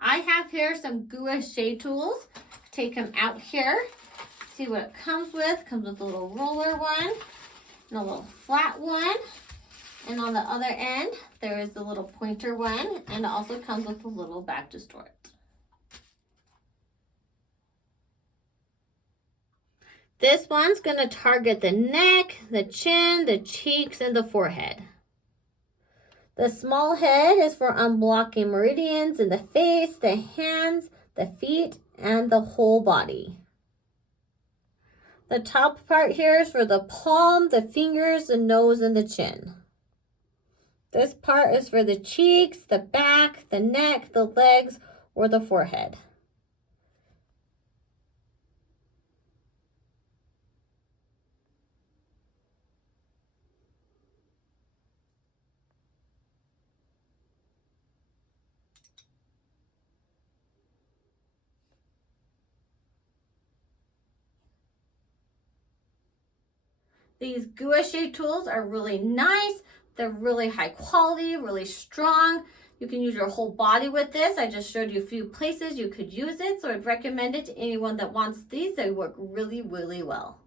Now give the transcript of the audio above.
I have here some Gus Sha Tools. Take them out here. See what it comes with. Comes with a little roller one and a little flat one. And on the other end, there is the little pointer one, and it also comes with a little bag to store it. This one's gonna target the neck, the chin, the cheeks, and the forehead. The small head is for unblocking meridians in the face, the hands, the feet, and the whole body. The top part here is for the palm, the fingers, the nose, and the chin. This part is for the cheeks, the back, the neck, the legs, or the forehead. These Gus Sha tools are really nice. They're really high quality, really strong. You can use your whole body with this. I just showed you a few places you could use it, so I'd recommend it to anyone that wants these. They work really, really well.